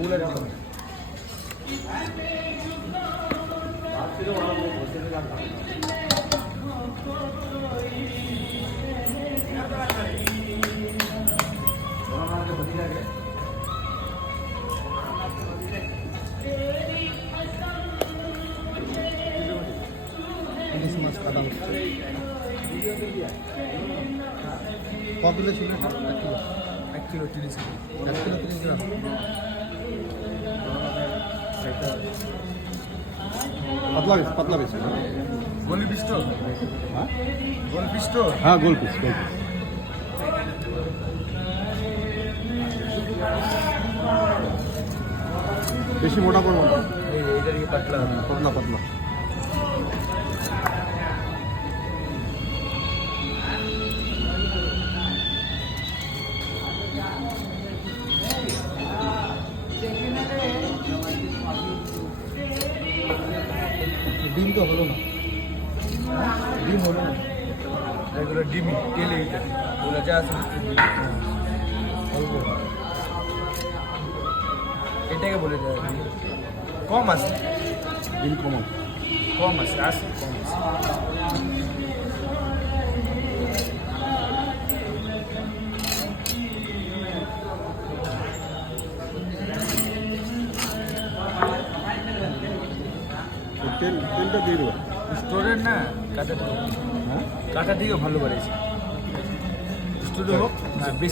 ওগুলোর দাম ইলিশ মাছ কাটা হচ্ছে ক কিলো ছিল? 1 কিলো 30 গ্রাম। 1 কিলো 30 গ্রাম। পাতলা পিস গোল পিস তো? হ্যাঁ গোল পিস তো? হ্যাঁ গোল পিস বেশি মোটা করবো না, এইটা কি পাতলা পাতলা। ডিম তো হলো না, ডিম হলো না, এগুলো ডিমই তেলে ওগুলো যা আছে এটাকে বলে দেয় কম আছে, ডিম কম আছে কম আছে। তেলটা দিয়ে দেবো স্টোরের না কাটা দিয়েও ভালো বাড়িয়েছে স্টোরে হোক না বেশি